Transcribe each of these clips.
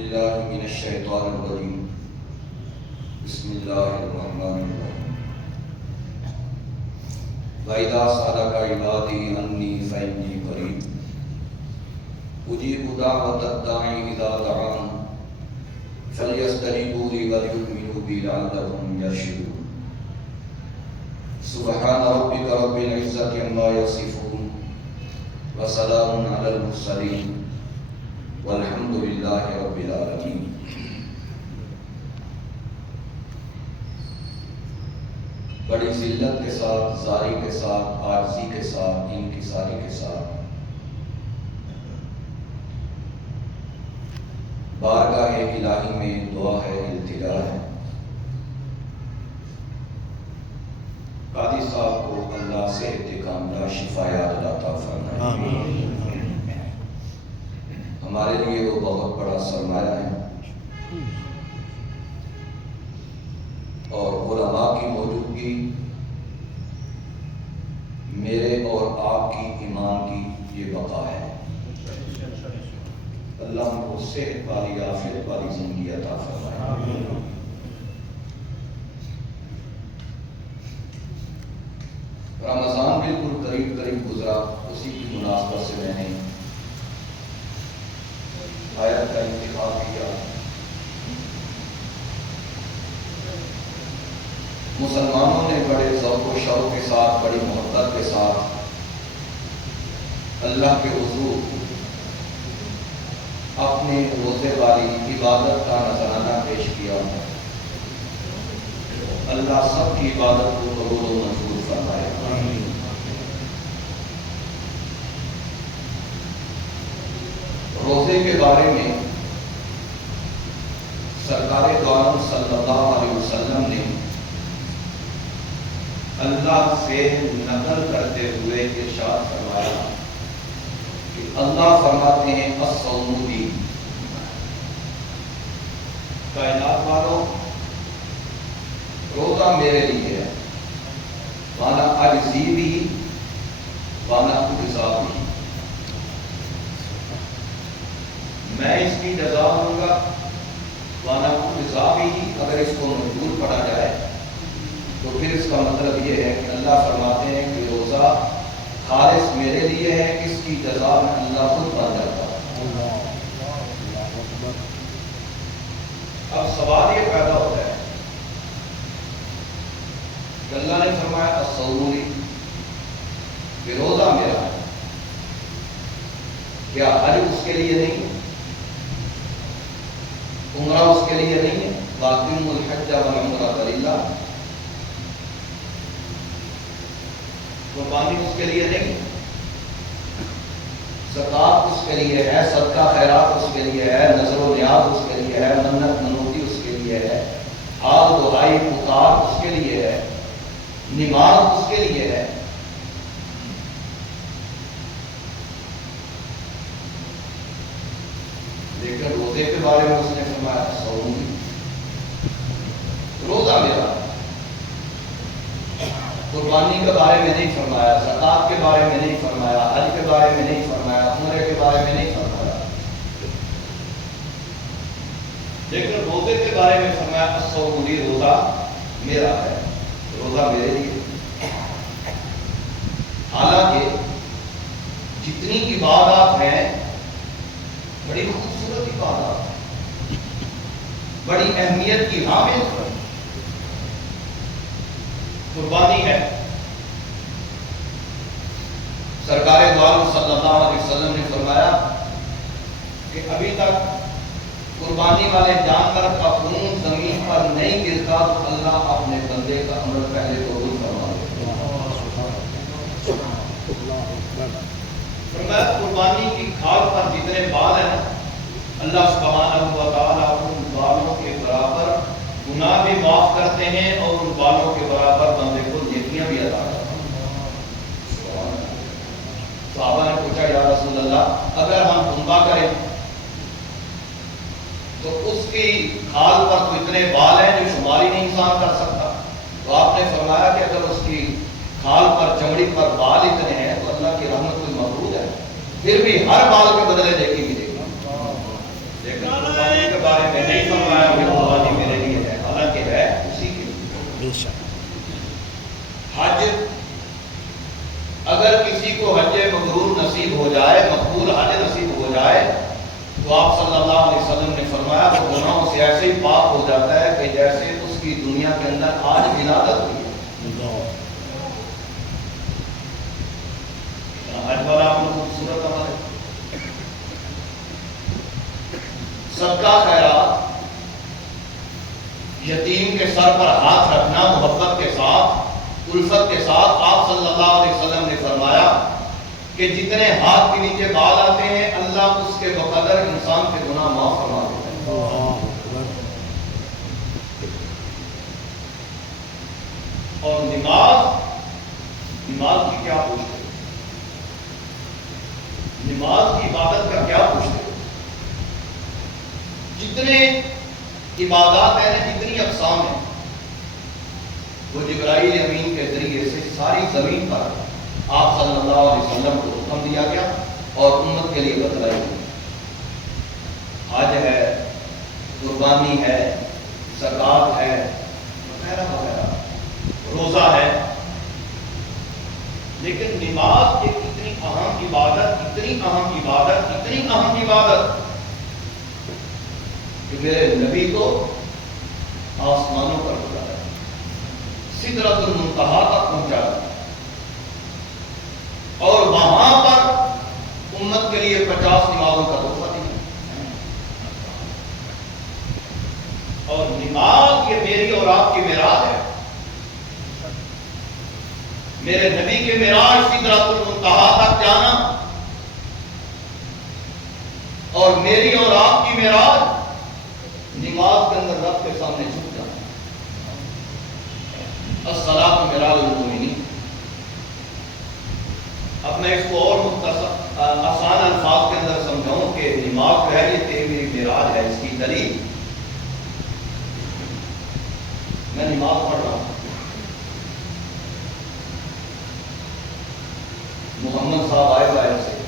بالله من الشيطان الرجيم بسم الله الرحمن الرحيم وإذا سألك عبادي عني فإني قريب أجيب دعوة الداعي إذا دعان فليستجيبوا لي وليؤمنوا بي لعلهم يرشدون سبحان ربك رب العزة عما يصفون وسلام على المرسلين والحمد للہ رب العالمین۔ بڑی ذلت کے ساتھ، زاری کے ساتھ، عاجزی کے ساتھ، انکساری کے ساتھ بارگاہ الہی میں دعا ہے، التجا ہے۔ قاضی صاحب کو اللہ صحت کاملہ شفایات عطا فرمائے۔ ہمارے لیے وہ بہت بڑا سرمایہ ہے، اور علماء کی موجودگی میرے اور آپ کی ایمان کی یہ بقا ہے۔ اللہ ہم کو صحت والی، عافیت والی زندگی عطا فرمائے۔ رمضان بالکل قریب گزرا، اسی کی مناسبت سے میں نے آیت کا انتخاب کیا۔ مسلمانوں نے بڑے ذوق و شوق کے ساتھ، بڑی محبت کے ساتھ اللہ کے حضور اپنے روزے والی عبادت کا نذرانہ پیش کیا۔ اللہ سب کی عبادت کو قبول و منظور فرمائے۔ روزے کے بارے میں سرکار دو عالم صلی اللہ علیہ وسلم نے اللہ سے نقل کرتے ہوئے ارشاد فرمایا کہ اللہ فرماتے ہیں الصوم لی، کائنات والوں روزہ میرے لیے ہے، وانا اجزی بھی وانا اجزا بھی، میں اس کی جزا دوں گا، وانا اجزا بھی۔ اگر اس کو مجبور پڑا جائے تو پھر اس کا مطلب یہ ہے کہ اللہ فرماتے ہیں کہ روزہ خالص میرے لیے ہے، اس کی جزا میں اللہ خود بن جاتا ہے۔ اب سوال یہ پیدا ہوتا ہے کہ اللہ نے فرمایا الصوم لی، کہ روزہ میرا ہے، کیا حج اس کے لیے نہیں ہے؟ عمرہ اس کے لیے نہیں ہے؟ وَأَتِمُّوا الْحَجَّ وَالْعُمْرَةَ لِلَّهِ، قربانی اس کے لیے نہیں ہے، زکوٰۃ اس کے لیے ہے، صدقہ خیرات اس کے لیے ہے، نظر و نیاز اس کے لیے ہے، منت منوتی اس کے لیے ہے، حال دعائی پکار اس کے لیے ہے، نماز اس کے لیے ہے۔ لیکن روزے کے بارے میں اس نے فرمایا صوم، روزہ میرا۔ قربانی کے بارے میں نہیں فرمایا، زکوٰۃ کے بارے میں نہیں فرمایا، حج کے بارے میں نہیں فرمایا، عمرے کے بارے میں نہیں فرمایا، لیکن روزے کے بارے میں فرمایا الصوم لی، روزہ میرا ہے، روزہ میرے لیے۔ حالانکہ جتنی عبادات ہیں بڑی خوبصورت عبادات، بڑی اہمیت کی حامل قربانی ہے۔ سرکار دو عالم صلی اللہ علیہ وسلم نے فرمایا کہ ابھی تک قربانی والے جانور کا خون زمین پر نہیں گرتا تو اللہ اپنے بندے کا عمل پہلے قبول فرما لیتا۔ فرمایا قربانی کی کھال پر جتنے بال ہیں اللہ سبحانہ و تعالیٰ ان بالوں کے برابر گناہ بھی معاف کرتے ہیں، اور ان بالوں کے برابر بندے کو نیکیاں بھی عطا کرتے ہیں۔ صحابہ نے پوچھا یا رسول اللہ اگر ہم عمرہ کریں تو اس کی کھال پر تو اتنے بال ہیں جو شمار ہی نہیں انسان کر سکتا، تو آپ نے فرمایا کہ اگر اس کی کھال پر چمڑی پر بال اتنے ہیں تو اللہ کی رحمت کوئی محدود ہے، پھر بھی ہر بال کے بدلے نیکی ملے گی۔ لیکن قربانی کے نصیب ہو جائے، مقبول حج نصیب ہو جائے، تو آپ صلی اللہ علیہ وسلم نے فرمایا وہ گناہوں سے ایسے ہی پاک ہو جاتا ہے کہ جیسے اس کی دنیا کے اندر آج ولادت ہوئی ہے۔ حج والا آپ کو خوبصورت عمل ہے۔ صدقہ خیرات، یتیم کے سر پر ہاتھ رکھنا محبت کے ساتھ، الفت کے ساتھ، آپ صلی اللہ علیہ وسلم نے فرمایا کہ جتنے ہاتھ کے نیچے بال آتے ہیں اللہ اس کے بقدر انسان کے گناہ معاف فرما دیتا ہے۔ اور نماز کی کیا پوچھتے ہو؟ نماز کی عبادت کا کیا پوچھتے ہو؟ جتنے عبادات ہیں، جتنی اقسام ہیں، وہ جبرائیل امین کے ذریعے سے ساری زمین پر آپ صلی اللہ علیہ وسلم کو حکم دیا گیا اور امت کے لیے بتلائی گئی۔ حج ہے، قربانی ہے، زکوٰۃ ہے، وغیرہ وغیرہ، روزہ ہے، لیکن نماز ایک اتنی اہم عبادت، اتنی اہم عبادت، اتنی اہم عبادت کہ میرے نبی کو آسمانوں پر بلایا، سدرۃ المنتہا تک پہنچا، اور وہاں پر امت کے لیے 50 نمازوں کا تحفہ دیا۔ اور نماز یہ میری اور آپ کی معراج ہے۔ میرے نبی کے معراج سدرۃ المنتہا تک جانا، اور میری اور آپ کی معراج نماز کے اندر رب کے سامنے جھک جانا۔ الصلاۃ معراج المومنین۔ اب میں اس کو اور مختصر آسان الفاظ کے اندر سمجھاؤں کہ نماز جو ہے یہ میری معراج ہے۔ اس کی دلیل، میں نماز پڑھ رہا ہوں، محمد صاحب آئے باہر سے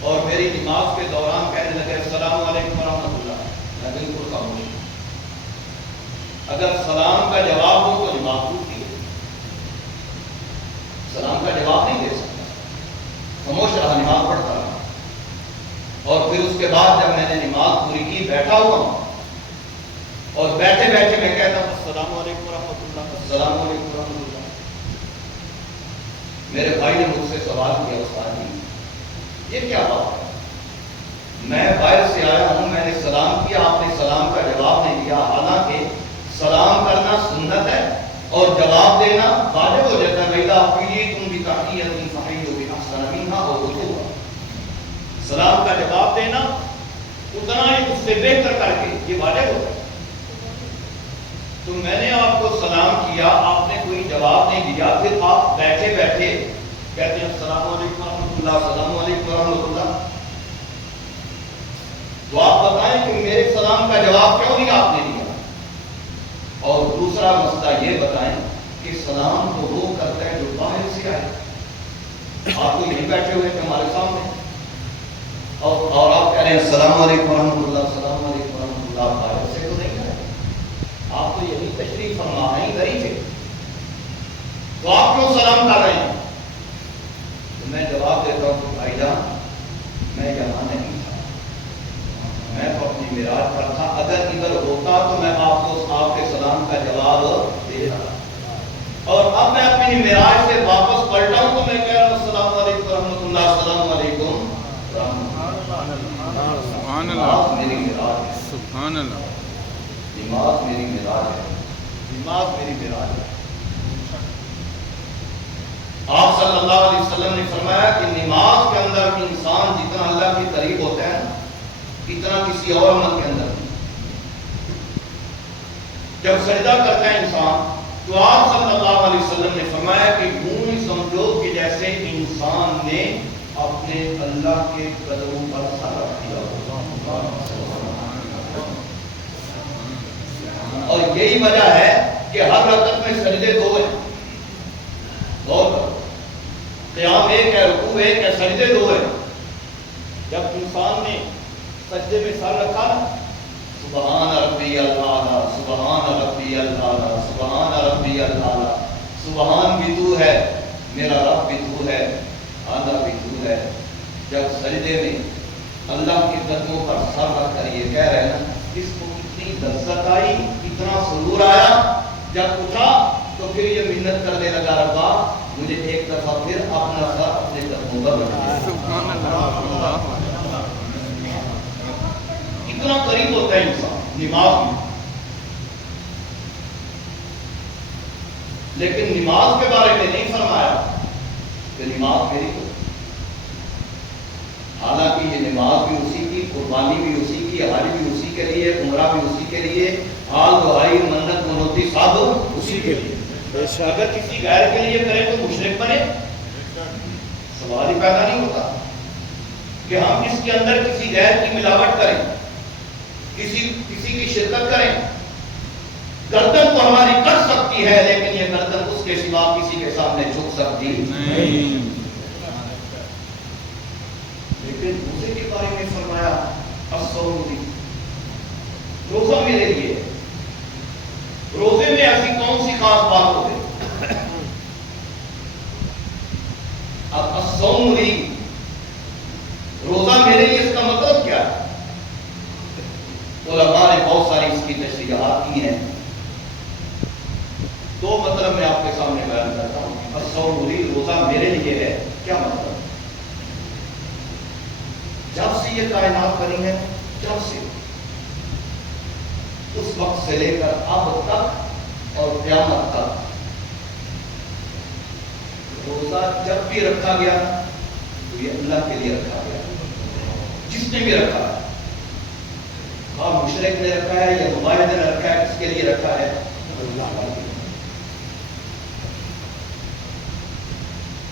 اور میری نماز کے دوران کہنے لگے السلام علیکم ورحمۃ اللہ، میں بالکل خاموش۔ اگر سلام کا جواب ہو تو نماز ٹوٹتی ہے، سلام کا جواب نہیں دے سکتا، خاموش رہا، نماز پڑھتا رہا۔ اور پھر اس کے بعد جب میں نے نماز پوری کی، بیٹھا ہوا ہوں، اور بیٹھے بیٹھے میں کہتا ہوں السلام علیکم ورحمۃ اللہ، السلام علیکم ورحمۃ اللہ۔ میرے بھائی نے مجھ سے سوال کیا استاد جی یہ کیا بات ہے؟ میں باہر سے آیا ہوں، میں نے سلام کیا، آپ نے سلام کا جواب نہیں دیا، حالانکہ سلام کرنا سنت ہے اور جواب دینا واجب ہو جاتا ہے۔ وَإِذَا حُيِّيتُم بِتَحِيَّةٍ فَحَيُّوا بِأَحْسَنَ مِنْهَا أَوْ رُدُّوهَا۔ سلام کا جواب دینا اتنا ہی اس سے بہتر کر کے یہ واجب ہوتا ہے۔ تو میں نے آپ کو سلام کیا، آپ نے کوئی جواب نہیں دیا، پھر آپ بیٹھے بیٹھے کہتے ہیں السلام علیکم ورحمۃ اللہ، السلام علیکم ورحمۃ اللہ۔ تو آپ بتائیں کہ میرے سلام کا جواب کیوں نہیں آپ نے دیا؟ اور دوسرا مسئلہ یہ بتائیں کہ سلام تو وہ کرتا ہے جو باہر سے آئے، آپ تو یہیں بیٹھے ہوئے تھے ہمارے سامنے، اور آپ کہہ رہے ہیں السلام علیکم ورحمۃ اللہ، السلام علیکم ورحمۃ اللہ، باہر سے تو نہیں آئے، آپ تو یہی تشریف فرما ہیں، ادھر ہی تھے، تو آپ کیوں سلام کر رہے ہیں؟ تو میں جواب دیتا ہوں کہ بھائی جان میں یہاں نہیں تھا، میں تو اپنی معراج پر تھا، اگر ادھر ہوتا تو میں آپ کو آپ کے سلام کا جواب دے رہا، اور اب میں اپنی معراج سے واپس پلٹا ہوں تو میں کہہ رہا ہوں السلام علیکم ورحمۃ اللہ، السلام علیکم ورحمۃ اللہ۔ سبحان اللہ، نماز میری معراج ہے، سبحان اللہ، نماز میری معراج ہے، نماز میری معراج ہے۔ آپ صلی اللہ علیہ وسلم نے فرمایا کہ نماز کے اندر انسان جتنا اللہ کے قریب ہوتا ہے اتنا کسی اور عمل کے اندر نہیں۔ جب سجدہ کرتا ہے انسان تو آپ صلی اللہ علیہ وسلم نے فرمایا کہ یوں ہی سمجھو کہ جیسے انسان نے اپنے اللہ کے قدموں پر سر رکھ دیا ہو، اور یہی وجہ ہے کہ ہر رکعت میں سجدے دو ہیں، غور کرو، قیام ایک ہے، رکوع ایک ہے، سجدے دو ہیں۔ جب انسان نے سجدے میں سر رکھا نا، سبحان ربی الاعلیٰ، سبحان ربی الاعلیٰ، سبحان ربی الاعلیٰ، سبحان بھی تو ہے، میرا رب بھی تو ہے، جب سجدے میں اللہ کے قدموں پر سر رکھ کر یہ کہہ رہے ہیں نا، اس کو اتنی لذت آئی، اتنا سرور آیا، جب اٹھا تو پھر یہ منت کرنے لگا، ربا مجھے ایک دفعہ پھر اپنا سر اپنے قدموں پر رکھا۔ اتنا قریب ہوتا ہے انسان نماز میں۔ لیکن نماز کے بارے میں نہیں فرمایا کہ نماز میری ہو، حالانکہ یہ نماز بھی اسی کی، قربانی بھی اسی کی، حج بھی اسی کے لیے، عمرہ بھی اسی کے لیے، حال دعائی منت منوتی سب اسی کے لیے۔ اگر کسی غیر کے لیے کرے تو مشرک بنے، سوال ہی پیدا نہیں ہوتا کہ ہم اس کے اندر کسی غیر کی ملاوٹ کریں، کسی کی شرکت کریں۔ گردن تو ہماری کٹ سکتی ہے، لیکن یہ گردن اس کے سوا کسی کے سامنے جھک سکتی نہیں۔ لیکن روزے کے بارے میں فرمایا الصوم لی، روزہ میرے لیے۔ روزے میں ایسی کون سی خاص بات ہو گئی؟ اب الصوم لی، روزہ میرے لیے، اس کا مطلب کیا ہے؟ علماء نے بہت ساری اس کی تشریحات کی ہیں، دو مطلب میں آپ کے سامنے بیان کرتا ہوں۔ الصوم لی، روزہ میرے لیے ہے، کیا مطلب؟ جب سے یہ کائنات بنی ہے، جب سے اس وقت سے لے کر اب تک اور قیامت تک، روزہ جب بھی رکھا گیا تو یہ اللہ کے لیے رکھا گیا، جس نے بھی رکھا ہے، اور مشرک نے رکھا ہے یا مباحد نے رکھا ہے، کس کے لیے رکھا ہے؟ اللہ کے لیے۔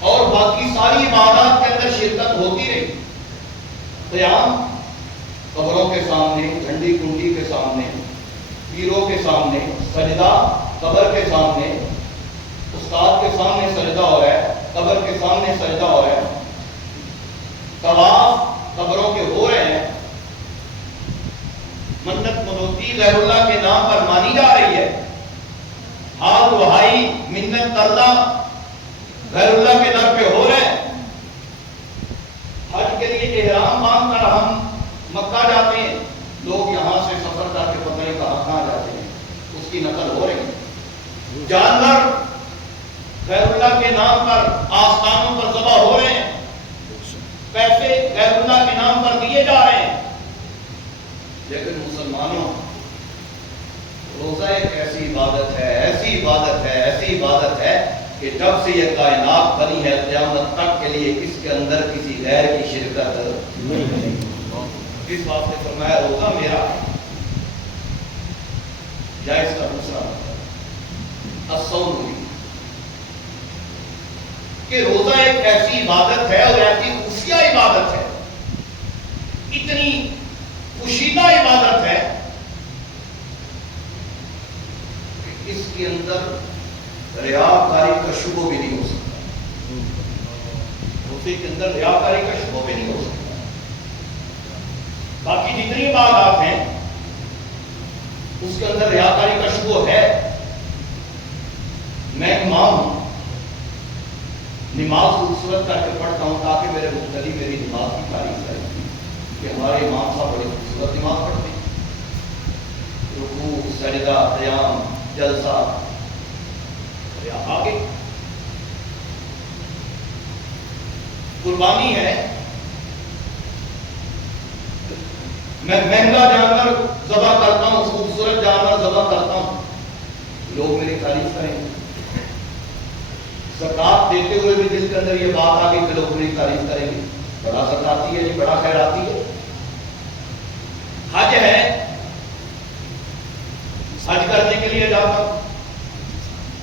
اور باقی ساری عبادات کے اندر شرکت ہوتی رہی، قیام قبروں کے سامنے، جھنڈی کنڈی کے سامنے، پیروں کے سامنے، سجدہ قبر کے سامنے، استاد کے سامنے سجدہ ہو رہا ہے، قبر کے سامنے سجدہ ہو رہا ہے، طواف قبروں کے ہو رہے ہیں، منت منوتی غیر اللہ کے نام پر مانی جا رہی ہے، حال وہائی منت اللہ غیر اللہ کے در پہ ہو رہے ہیں۔ حج کے لیے احرام باندھ کر ہم مکہ جاتے ہیں، لوگ یہاں سے سفر کر کے پتہ نہیں کہاں جاتے ہیں، اس کی نقل ہو رہی ہے۔ جانور غیر اللہ کے نام پر آستانوں پر ذبح ہو رہے ہیں، پیسے غیر اللہ کے نام پر دیے جا رہے ہیں۔ لیکن مسلمانوں، روزہ ایک ایسی عبادت ہے، ایسی عبادت ہے، ایسی عبادت ہے کہ جب سے یہ کائنات بنی ہے قیامت تک کے لیے اس کے اندر کسی غیر کی شرکت نہیں۔ اس بات نے فرمایا روزہ میرا ہے۔ یا اس کا دوسرا مطلب الصوم لی، کہ روزہ ایک ایسی عبادت ہے اور ایسی خفیہ عبادت ہے، اتنی پوشیدہ عبادت ہے کہ اس کے اندر ریاکاری کا شبہ بھی نہیں ہو سکتا، روزے کے اندر ریاکاری کا شبہ بھی نہیں ہو سکتا۔ باقی جتنی عبادات ہیں اس کے اندر ریاکاری کا شبہ ہے۔ میں امام ہوں، نماز خوبصورت کر کے پڑھتا ہوں تاکہ میرے مقتدی میری نماز کی تعریف کریں کہ ہمارے امام صاحب بڑی خوبصورت نماز پڑھتے ہیں، رکوع، سجدہ، قیام، جلسہ، آگے قربانی ہے، میں مہنگا جانور ذبح کرتا ہوں، خوبصورت جانور ذبح کرتا ہوں، لوگ میری تعریف کریں گے۔ زکات دیتے ہوئے بھی دل کے اندر یہ بات آ گئی کہ لوگ میری تعریف کریں گے، بڑا زکاتی ہے جی، بڑا خیراتی ہے۔ حج ہے، حج کرنے کے لیے جاتا ہوں،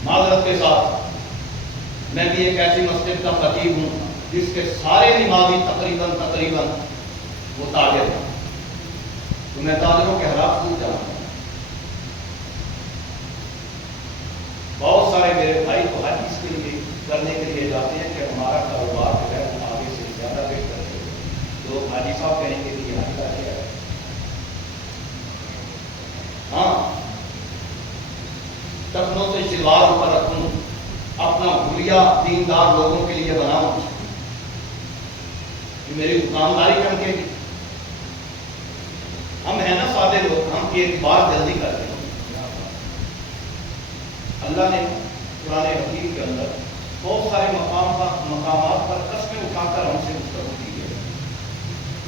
معذرت کے ساتھ میں بھی ایک ایسی مسجد کا خطیب ہوں جس کے سارے نمازی تقریباً وہ تاجر ہیں، تو میں تاجروں کے حالات خوب جانتا ہوں۔ بہت سارے میرے بھائی تو حج اس کے لیے کرنے کے لیے جاتے ہیں کہ ہمارا کاروبار جو ہے وہ آگے سے زیادہ بہتر ہے، لوگ حاجی صاحب کہیں گے کہ یہ حج کر کے آئے۔ ہاں، ٹخنوں سے شلوار اوپر رکھوں، اپنا حلیہ دیندار لوگوں کے لیے بناؤں، کہ میری دکانداری چمکے گی. ہم ہیں نا سادے لوگ، ہم اعتبار جلدی کرتے ہیں. اللہ نے قرآن حکیم کے اندر بہت سارے مقامات پر قسمیں اٹھا کر ہم سے گفتگو کی ہے.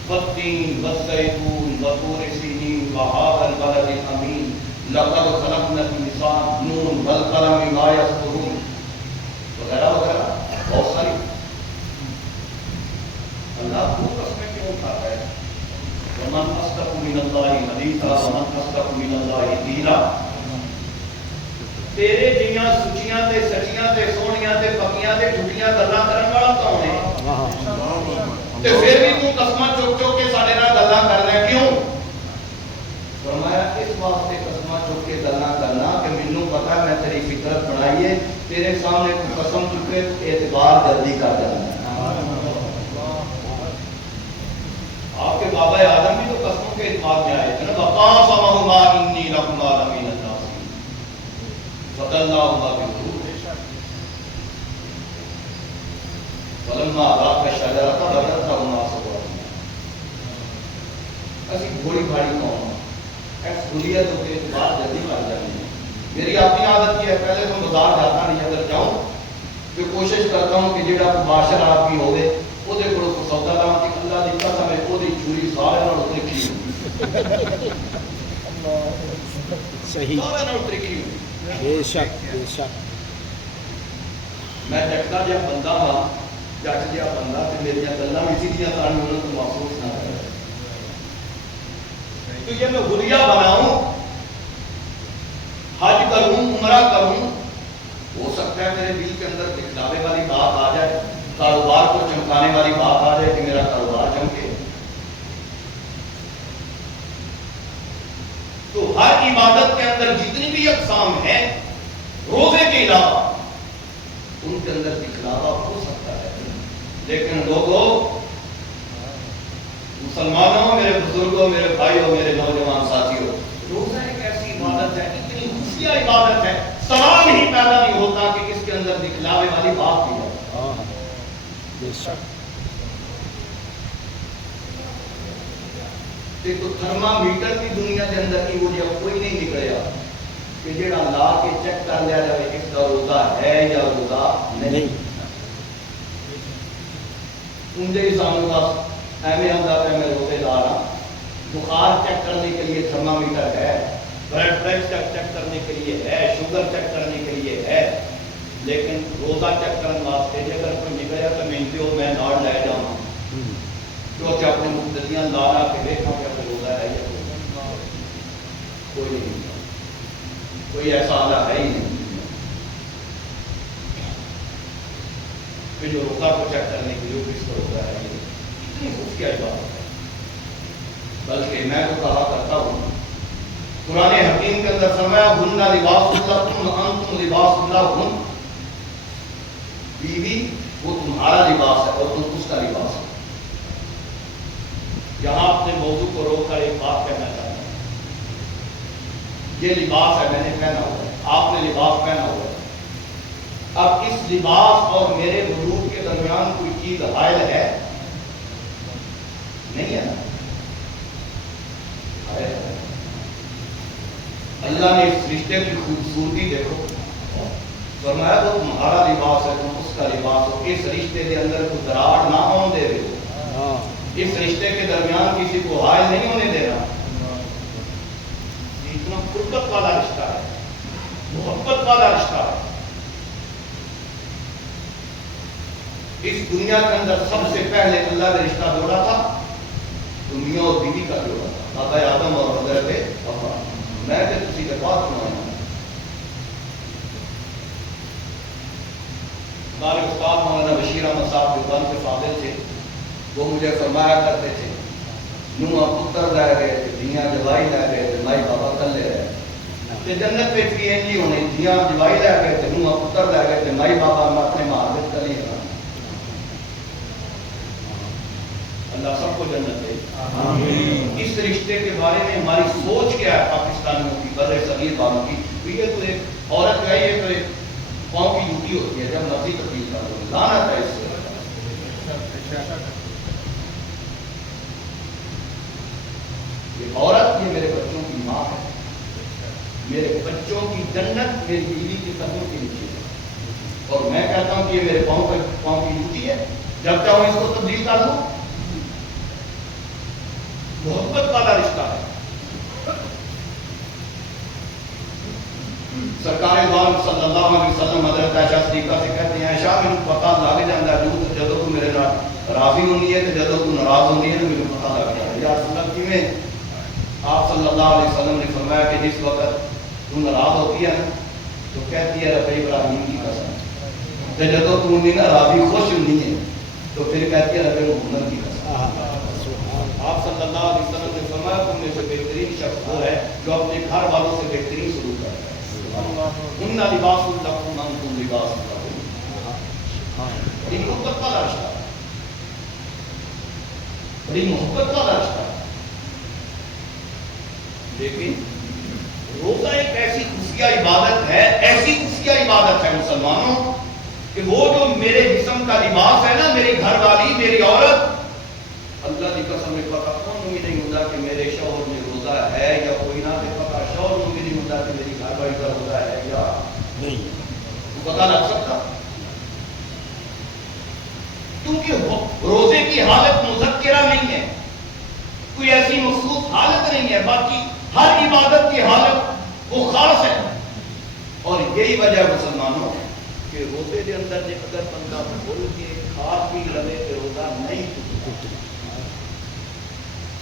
والتین والزیتون وطور سینین وہذا البلد الامین لقد خلقنا الانسان نون والقلم ما یسطرون وغیرہ وغیرہ بہت ساری. اللہ کو قسمیں کیوں اٹھاتا ہے؟ ومن اصدق من اللہ حدیثا ومن اصدق من اللہ قیلا. تیرے جیاں سچیاں تے سچیاں تے سونیاں تے پکیاں تے جھوٹیاں گلاں کرن والا کون ہے؟ تے پھر بھی تو قسماں چوک چوک کے ساڈے نال گلاں کرنا ہے کیوں؟ فرمایا اس واسطے قسماں چوک کے گلاں کرنا کہ مینوں پتہ ہے میں تیری فطرت بنائی ہے، تیرے سامنے کوئی قسم چکے تو اعتبار جلدی کر جانا. آپ کے بابا آدم بھی تو قسموں کے اعتبار میں آئے تھے نا. وقاسمہما انی لکما لمن الناصحین فدلاہما بغرور ولما ذاقا الشجرۃ بدت لہما سوآتہما. اسی بڑی بھاری قوم ایکسکولیت ہوتے اعتبار جلدی کر جاتے ہیں. میری اپنی عادت یہ ہے پہلے تو بازار جاتا نہیں، اگر جاؤں تو کوشش کرتا ہوں کہ جڑا مباشر آدمی ہوئے وہ دے کولوں کو سودا لاں کہ اللہ دی قسم ہے وہ دی چوری سارے نال ترکھی صحیح سارے نال ترکھی. بے شک بے شک. میں جٹکا جہا بندہ ہاں، جٹ جہا بندہ تے میری گلاں بھی سیدھیاں تاں انہوں کو محسوس نہ کرے. تو یہ میں حلیہ بناؤں، حج کروں، عمرہ کروں، ہو سکتا ہے میرے دل کے اندر دکھلاوے والی بات آ جائے، کاروبار کو چمکانے والی بات آ جائے کہ میرا کاروبار چمکے. تو ہر عبادت کے اندر جتنی بھی اقسام ہیں روزے کے علاوہ ان کے اندر دکھلاوا ہو سکتا ہے. لیکن لوگوں، مسلمانوں، میرے بزرگوں، میرے بھائیوں، میرے نوجوان ساتھیوں، روزہ ایک ایسی عبادت ہے، اتنی خفیہ عبادت ہے، سوال ہی پیدا نہیں ہوتا کہ اس کے اندر دکھلاوے والی بات بھی ہے. بے شک. تو تھرمامیٹر کی دنیا کے اندر کی وہ جب کوئی نہیں نکلیا کہ جڑا لا کے چیک کر لیا جائے اس کا روزہ ہے یا روزہ نہیں. انجے ہی سامنے پاس ایویں آتا ہے میں روزے دار ہاں. بخار چیک کرنے کے لیے تھرمامیٹر ہے، بلڈ پریشر چیک کرنے کے لیے ہے، شوگر چیک کرنے کے لیے ہے، لیکن روزہ چیک کرنے واسطے جے اگر کوئی نکلیا تو میں نال لے جاؤں تو اچھا اپنے مقتدیاں لا لا کے دیکھا کہ اپنے روزہ ہے یا کوئی نہیں، کوئی ایسا آدھا ہے ہی نہیں کہ جو روزہ کو چیک کرنے کے لیے کس کو روزہ ہے. اتنی خفیہ عبادت ہے. بلکہ میں تو کہا کرتا ہوں قرآن حکیم کے اندر فرمایا ہن لباس لکم وانتم لباس لہن. بیوی وہ تمہارا لباس ہے اور تم اس کا لباس ہے. یہاں اپنے موضوع کو روک کر ایک بات کہنا چاہتا ہوں. یہ لباس ہے، میں نے پہنا ہوا ہے، آپ نے لباس پہنا ہوا ہے. اب اس لباس اور میرے وجود کے درمیان کوئی چیز حائل ہے؟ نہیں ہے نا. اللہ نے اس رشتے کی خوبصورتی دیکھو، فرمایا وہ تمہارا لباس ہے تم اس کا لباس ہو. اس رشتے کے اندر کوئی دراڑ نہ ہونے دے رہے ہو، اس رشتے کے درمیان کسی کو حائل نہیں ہونے دینا. اتنا قربت والا رشتہ ہے، محبت والا رشتہ ہے. اس دنیا کے اندر سب سے پہلے اللہ نے رشتہ جوڑا تھا تو میاں اور بیوی کا جوڑا تھا، بابا آدم اور حضرت حوا. میں کہ تسی کے بات سنایا. ہمارے استاد مولانا بشیر احمد صاحب جو بند کے فاضل تھے وہ مجھے فرمایا کرتے تھے نواں پتر لے گئے تھے، دھیاں جوائی لے گئے تھے، مائی بابا کلے رہے تے جنت میں بھی انجی ہونے. دھیاں جوائی لے گئے تھے، نواں پتر لے گئے تھے، مائی بابا میں اپنے ماں میں کلی رہا. اللہ سب کو جنت دے. اس رشتے کے بارے میں ہماری سوچ کیا ہے پاکستانیوں کی، بر صغیر والوں کی؟ یہ تو ایک عورت جو ہے یہ تو ایک پاؤں کی جوتی ہوتی ہے، جب مرضی تبدیل کر دو. لعنت ہے اس سے. یہ عورت یہ میرے بچوں کی ماں ہے، میرے بچوں کی جنت میری بیوی کے قدموں کے نیچے ہے، اور میں کہتا ہوں کہ یہ میرے پاؤں کی جوتی ہے، جب چاہوں اس کو تبدیل کر دوں۔ محبت والا رشتہ ہے۔ سرکار دو عالم صلی اللہ علیہ وسلم حضرت عائشہ صدیقہ سے کہتے ہیں، عائشہ میں پتہ لگ جاتا ہے جدوں تو میرے نال راضی ہونی ہے تو جدوں تو ناراض ہونی ہے تو مجھے پتہ لگ جاتا ہے۔ یا رسول اللہ کیویں؟ آپ صلی اللہ علیہ وسلم نے فرمایا کہ جس وقت تو ناراض ہوتی ہے نا تو کہتی ہے رب ابراہیم کی قسم، تو جدوں تو نہیں نا راضی خوش نہیں ہے تو پھر کہتی ہے رب محمد کی قسم۔ آپ صلی اللہ علیہ وسلم نے فرمایا تم میں سے بہترین شخص وہ ہے جو اپنے گھر والوں سے بہترین سلوک کرتا ہے۔ ان لباس لکم انتم لباس لہم۔ بڑی محبت والا رشتہ ہے، بڑی محبت والا رشتہ ہے۔ لیکن روزہ ایک ایسی خفیہ عبادت ہے، ایسی خفیہ عبادت ہے مسلمانوں کہ وہ جو میرے جسم کا لباس ہے نا، میری گھر والی میری عورت، اللہ کی قسم میں پتہ کون بھی نہیں ہوتا کہ میرے شوہر میں روزہ ہے یا کوئی نہ، پتہ شوہر میں بھی نہیں ہوتا کہ میری گھر والی کا روزہ ہے یا نہیں، پتہ لگ سکتا، کیونکہ روزے کی حالت مذکرہ نہیں ہے، کوئی ایسی مخصوص حالت نہیں ہے، باقی ہر عبادت کی حالت وہ خاص ہے۔ اور یہی وجہ مسلمانوں کہ روزے کے اندر اگر بندہ بھول کے کھا پی لے کہ روزہ نہیں ٹوٹتا۔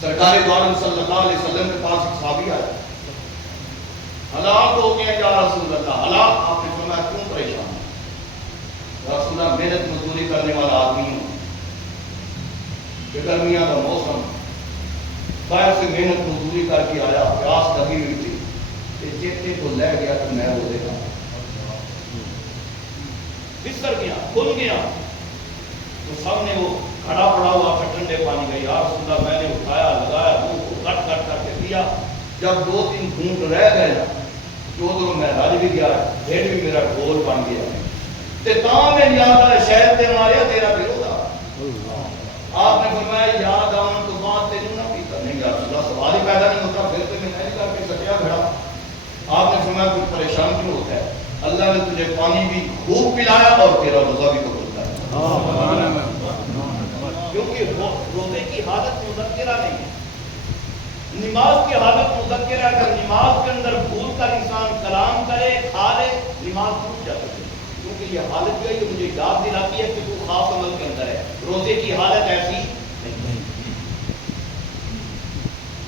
سرکار دو عالم صلی اللہ علیہ وسلم کے پاس ایک صحابی آیا، ہلاک ہو گیا یا رسول اللہ، ہلاک؟ آپ نے فرمایا کیوں پریشان ہے؟ یا رسول اللہ محنت مزدوری کرنے والا آدمی ہوں، کہ گرمیاں کا موسم، باہر سے محنت مزدوری کر کے آیا، پیاس لگی ہوئی تھی، کہ چیتے کو لے گیا تو میں روزے کا بستر گیا، کھل گیا تو سب نے وہ کھڑا پڑا ہوا تھا ٹھنڈے پانی کا، یا رسول اللہ میں نے اٹھایا لگایا منہ کو کٹ کٹ کر کے دیا، جب 2-3 گھونٹ رہ گئے جو ادھر میں رج بھی گیا، ڈھیر بھی میرا ڈھول بن گیا، تے تاں میں یاد آیا شاید تے ماریا تیرا بھی روزہ۔ آپ نے فرمایا یاد آن تو بات تینوں نہ پیتا، نہیں یا رسول اللہ سوال ہی پیدا نہیں ہوتا، پھر تو میں نہیں کر کے سکیا کھڑا۔ آپ نے فرمایا کوئی پریشان کیوں ہوتا ہے؟ اللہ نے تجھے پانی بھی خوب پلایا اور تیرا روزہ بھی قبول کیا، کیونکہ روزے کی حالت مذکرہ نہیں ہے، نماز کی حالت مذکرہ۔ اگر نماز کے اندر بھول کر انسان کلام کرے کھا لے نماز ٹوٹ جاتی ہے، کیونکہ یہ حالت جو ہے یہ مجھے یاد دلاتی ہے کہ تو خاص عمل کے اندر ہے۔ روزے کی حالت ایسی نہیں۔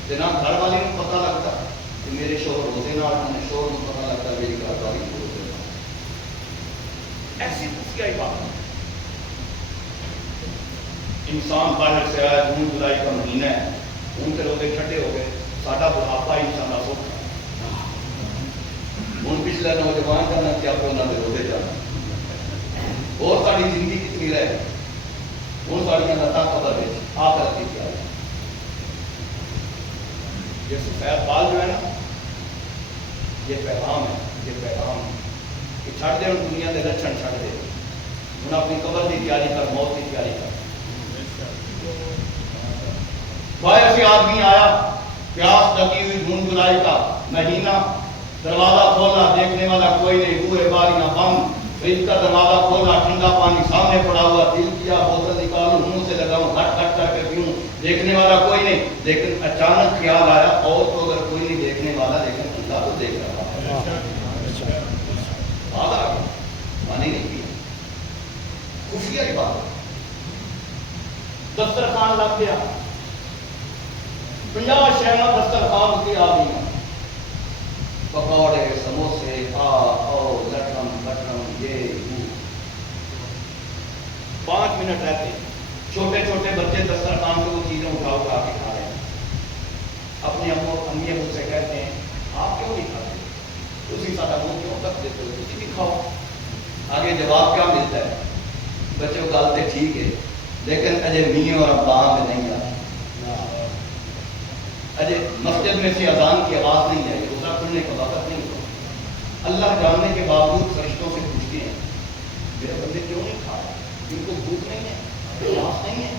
جناب گھر والے کو پتہ لگتا کہ میرے شوہر روزے نہ آتے ہیں، شوہر کو پتہ لگتا میری گھر والی روزے نہ، ایسی خفیہ عبادت۔ انسان باہر سے آیا، جون جولائی کا مہینہ ہے، ان کے روزے چھٹے ہو گئے، ساڈا بڑھاپا انشاءاللہ سوکھا ہوں پچھلا نوجوان کرنا کیا آپ انہوں نے روزے جانا، اور ساری زندگی کتنی رہ گئی، ہوں ساری لتاں قبر ہے آخرت کی کیا ہے۔ یہ سفید بال جو ہے نا، یہ پیغام ہے، یہ پیغام ہے کہ چھڑ دے ان دنیا کے لچھن چھڑ دے، انہیں اپنی قبر کی تیاری کر، موت کی تیاری کر۔ باہر سے آدمی آیا، پیاس لگی ہوئی، جون جولائی کا مہینہ، دروازہ کھولا، دیکھنے والا کوئی نہیں، بوئے باریاں بند، فریج کا دروازہ کھولا، ٹھنڈا پانی سامنے پڑا ہوا، دل کیا بوتل نکالوں منہ سے لگاؤں، ہٹ ہٹ کر کے پیوں، دیکھنے والا کوئی نہیں، لیکن اچانک خیال آیا اور تو اگر کوئی نہیں دیکھنے والا لیکن اللہ تو دیکھ رہا ہے، بعد آ گیا، پانی نہیں پیا، خفیہ عبادت۔ دسترخوان لگ گیا، 50 شہما دسترخوان کی آ گئی، پکوڑے سموسے لٹرم بٹرم یہ 5 منٹ رہتے، چھوٹے چھوٹے بچے دسترخوان سے وہ چیزیں اٹھا اٹھا کے کھا رہے ہیں، اپنے امی ابو سے کہتے ہیں آپ کیوں نہیں کھاتے، اسی ساتھ منہ کیوں تک دیتے ہو، کسی بھی کھاؤ۔ آگے جواب کیا ملتا ہے؟ بچوں گالتے ٹھیک ہے لیکن اجے میاں اور ابا میں نہیں آتے، اجے مسجد میں سے اذان کی آواز نہیں آئی، روزہ کھلنے کا وقت نہیں ہوا۔ اللہ جاننے کے باوجود فرشتوں سے پوچھتے ہیں میرے بندے کیوں نہیں کھا رہے، ان کو بھوک نہیں ہے، پیاس نہیں ہے،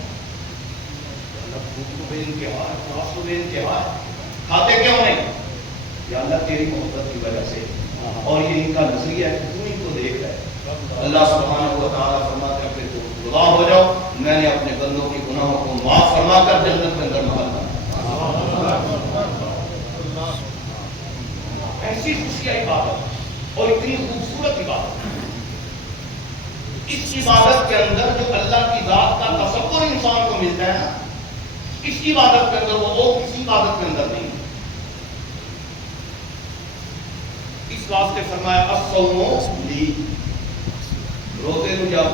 اللہ بھوک کو بے انتہا ہے، پیاس کو بے انتہا ہے، کھاتے کیوں نہیں؟ یا اللہ تیری محبت کی وجہ سے، اور یہ ان کا نظریہ ہے کہ تو ان کو دیکھ رہا ہے۔ اللہ سبحانہ و تعالیٰ فرماتے ہیں پھر تو گواہ ہو جاؤ، میں نے اپنے بندوں کی گناہوں کو معاف فرما کر جنت میں اندر محل بنا۔ ایسی خوشی عبادت اور اتنی خوبصورت عبادت، اس عبادت کے اندر جو اللہ کی ذات کا تصور انسان کو ملتا ہے نا، اس عبادت کے اندر وہ کسی عبادت کے اندر نہیں۔ اس واسطے فرمایا الصوم لی، روزے نو جب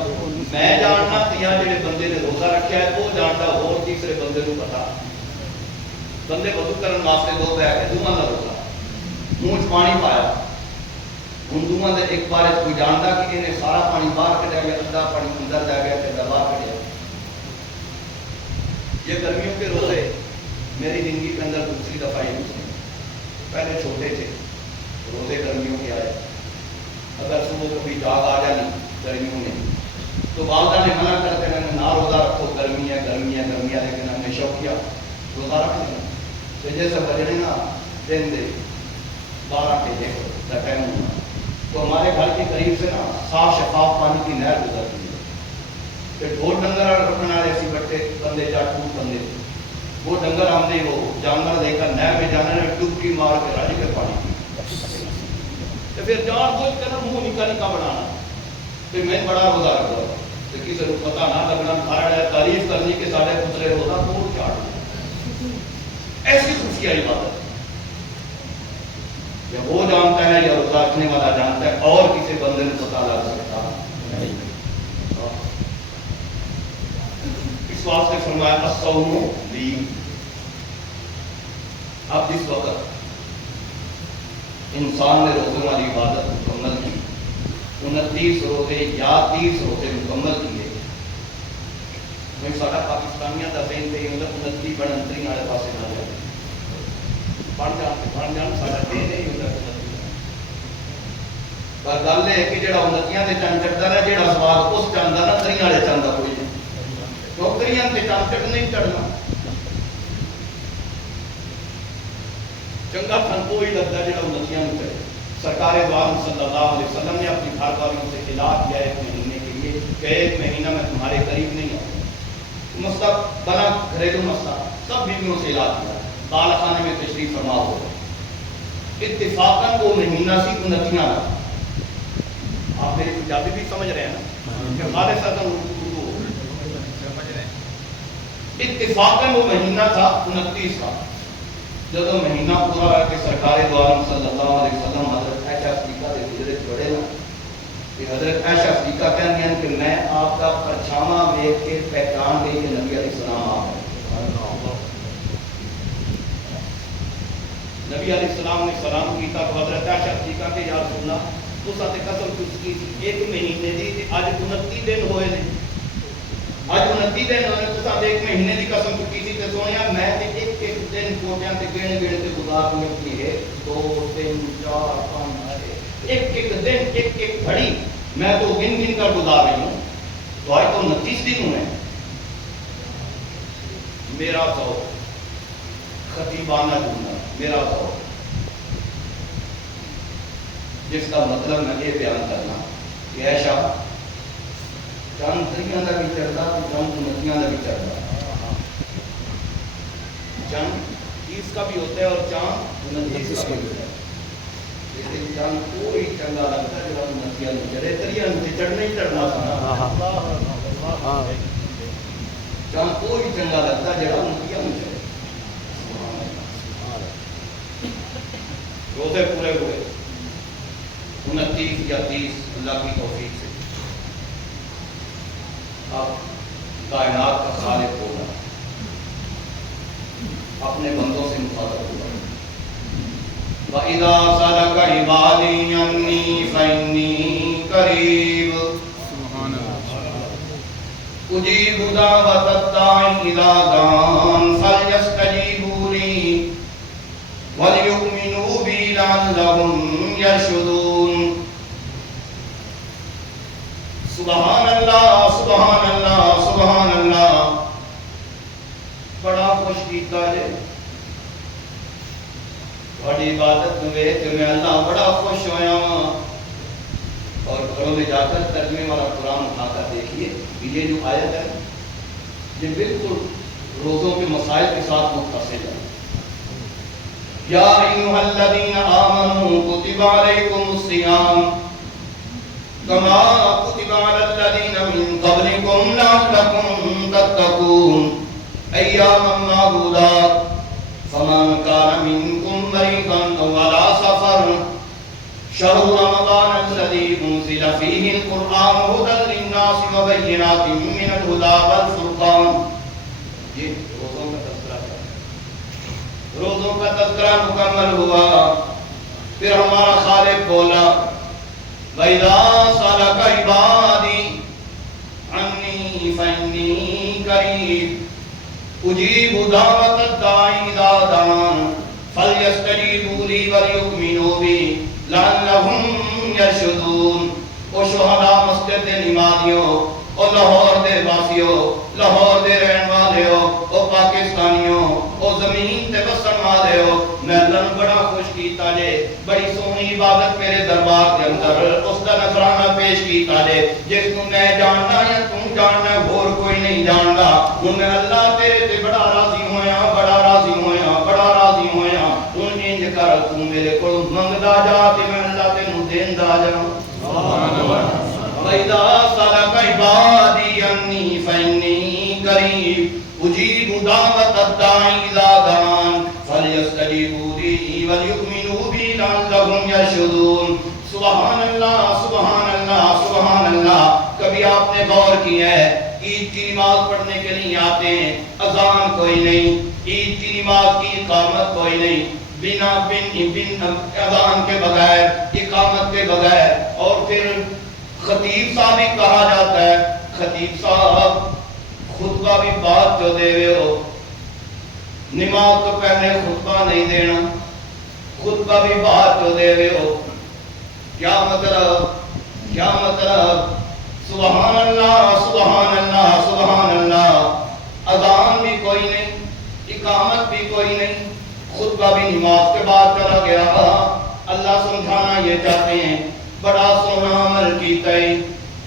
میں جاننا تو یا جڑے بندے نے روزہ رکھا ہے وہ جانتا، اور تیسرے بندے نو پتا۔ بندے وضو کرن واسطے دو پہ کے دوواں دا روزہ، منہ چ پانی پایا، ہن دوواں دے ایک بار کوئی جانتا کہ انہیں سارا پانی باہر کڈیا گیا، ادھا پانی اندر جا گیا تے ادھا باہر کڈیا۔ یہ گرمیوں کے روزے میری زندگی کے اندر دوسری دفعہ ہی ہوئے، پہلے چھوٹے تھے روزے گرمیوں کے آئے، اگر صبح کبھی جاگ آ جانی گرمیوں میں تو والدہ نے منع کرتے ہیں نہ روزہ رکھو، گرمی ہے گرمی ہے گرمی ہے، لیکن ہم نے شوق کیا روزہ رکھ لیا۔ تو جیسے بجنے نا دن دے 12 بجے کا ٹائم ہونا، تو ہمارے گھر کے قریب سے نا صاف شفاف پانی کی نہر گزرتی ہے، پھر ڈھول ڈنگر رکھنے والے سی بٹے بندے جاٹوٹ بندے، وہ ڈنگر آمدے وہ جانور دے کر نہر میں جانے نے ڈبکی مار کے رج کے پانی پی، تو پھر جان بوجھ کر منہ نکا نکا بنانا، پھر میں بڑا روزہ رکھتا ہوں تو کسی کو پتہ نہ لگنا، سارا تعریف کرنی کہ سارے پترے روزہ توڑ چاڑ دیا۔ ایسی خوشی والی بات ہے، یا وہ جانتا ہے یا روزہ رکھنے والا جانتا ہے، اور کسی بندے نے پتہ لگ سکتا نہیں۔ اس واسطے فرمایا الصوم لی۔ اب جس وقت انسان نے روزوں والی عبادت مکمل کی، 29 روزے یا 30 روزے مکمل کیے، میں سارا پاکستانیاں کا ذہن پہ 29 29 والے پاسے نہ جائے، بن جان سارا دین نہیں ہوتا 29، پر گل ہے کہ جڑا 29 تے چند چڑھتا نا، جڑا سواد اس چاہتا نا 30 والے چاہتا کوئی نہیں، نوکریاں تے چند چڑھ نہیں چڑھنا۔ چنگا تھن کوئی لگتا ہے جڑا 29 میں کرے۔ سرکار دو عالم صلی اللہ علیہ وسلم نے اپنی گھر والیوں سے اعلان کیا 1 مہینے کے لیے کہ 1 مہینہ میں تمہارے قریب نہیں آؤں، مسئلہ بنا گھریلو مسئلہ، سب بیویوں سے اعلان کیا، بالا خانے میں تشریف فرما ہو، اتفاقاً وہ مہینہ سی 29 کا۔ آپ میری پنجابی بھی سمجھ رہے ہیں نا کہ ہمارے ساتھ اردو سمجھ رہے ہیں، اتفاقاً وہ مہینہ تھا 29 کا۔ جب مہینہ پورا ہے کہ سرکار دو عالم صلی اللہ علیہ وسلم حضرت عائشہ صدیقہ دے گزرے پڑے نا کہ حضرت عائشہ صدیقہ کہندی ہیں کہ میں آپ کا پرچھاواں دیکھ کے پہچان گئی کہ نبی علیہ السلام آپ ہیں۔ نبی علیہ السلام نے سلام کیتا تو حضرت عائشہ صدیقہ کہ یا رسول اللہ تو ساتھ قسم کچھ کی تھی 1 مہینے دی تے اج 29 دن ہوئے نے، اج 29 دن ہوئے تو ساتھ 1 مہینے دی قسم چکی تھی تے سونیا میں تے ایک ایک دن کوٹیاں تے گن گن کے گزار میں کی ہے 2 3 4 5 ایک ایک دن ایک ایک گھڑی میں تو گن گن کر گزار رہی ہوں، تو آج تو 29 دن ہوئے۔ میرا ذوق خطیبانہ جملہ، میرا ذوق، جس کا مطلب میں یہ بیان کرنا کہ عائشہ چند 30 کا بھی چڑھتا تو چند 29 کا بھی چڑھتا، چند 30 کا بھی ہوتا ہے اور چاند 29 کا بھی ہوتا ہے، لیکن چند کوئی چنگا لگتا ہے جب 29 میں چڑھے، 30 میں چڑھنا ہی چڑھنا تھا، چاند کوئی چنگا لگتا ہے جب 29 میں چڑھے۔ روزے پورے ہوئے 29 یا 30 اللہ کی توفیق سے۔ اب کائنات کا خالق ہوگا، اپنے بندوں سے مخاطب ہوا، وَإِذَا سَأَلَكَ عِبَادِي عَنِّي فَإِنِّي قَرِيبٌ أُجِيبُ دَعْوَةَ الدَّاعِ إِذَا دَعَانِ فَلْيَسْتَجِيبُوا لِي وَلْيُؤْمِنُوا بِي لَعَلَّهُمْ يَرْشُدُونَ۔ سبحان اللہ سبحان اللہ سبحان اللہ، بڑا خوش کیتا ہے تھوڑی عبادت ویکھ کے میں اللہ بڑا خوش ہویا ہوں. اور گھروں میں جا کر ترجمے والا قرآن اٹھا کر دیکھیے کہ یہ جو آیت ہے یہ بالکل روزوں کے مسائل کے ساتھ متصل ہے. یا ایھا الذین آمنوا کتب علیکم الصیام کما کتب علی الذین من قبلکم لعلکم تتقون ایاما معدودات فمن کان منکم مریضا او علی سفر شهر رمضان الذي انزل فيه القرآن هدى للناس وبينات من الهدى والفرقان. یہ روزوں کا تذکرہ ہے. روزوں کا تذکرہ مکمل ہوا. پھر ہمارا خالق بولا وَإِذَا سَأَلَكَ عِبَادِي عَنِّي فَإِنِّي قَرِيبٌ أُجِيبُ دَعْوَةَ الدَّاعِ إِذَا دَعَانِ فَلْيَسْتَجِيبُوا لِي وَلْيُؤْمِنُوا بِي لَعَلَّهُمْ يَرْشُدُونَ. او شہداء مسجد دے نمازیوں، او لاہور دے واسیوں، لاہور دے رہن والےوں، او پاکستانیوں، او زمین تے وسن والےوں، میں اللہ بڑا خوش کیتا جے. بڑی سونی عبادت میرے دربار دے اندر اس دا نذرانہ پیش کیتا جے جس کو میں جاننا یا تم جاننا ہور کوئی نہیں جاندا. ہن میں اللہ تیرے تے بڑا راضی ہویا، بڑا راضی ہویا، بڑا راضی ہویا. ہن انج کر تو میرے کول منگدا جا تے میں اللہ تینوں دیندا جا. سبحان اللہ. وَإِذَا سَأَلَكَ عِبَادِي عَنِّي فَإِنِّي قَرِيبٌ أُجِيبُ دَعْوَةَ الدَّاعِ إِذَا دَعَانِ فَلْيَسْتَجِيبُوا لِي وَلْيُؤْمِنُوا بِي لَعَلَّهُمْ يَرْشُدُونَ. سبحان اللہ، سبحان اللہ، سبحان اللہ. کبھی آپ نے غور کیا ہے عید کی نماز پڑھنے کے لیے آتے ہیں، اذان کوئی نہیں، عید کی نماز کی اقامت کوئی نہیں، بنا اذان کے بغیر، اقامت کے بغیر. اور پھر خطیب صاحب ہی کہا جاتا ہے. خطیب صاحب خطبہ بھی بات جو دے رہے ہو، نماز تو پہلے خطبہ نہیں دینا، خطبہ بھی بات جو دے رہے ہو. کیا مطلب؟ کیا مطلب؟ سبحان اللہ، سبحان اللہ، سبحان اللہ. اذان بھی کوئی نہیں، اقامت بھی کوئی نہیں، خطبہ بھی نماز کے بعد چلا گیا. اللہ سمجھانا یہ چاہتے ہیں بڑا سونا عمل کیتا ہے،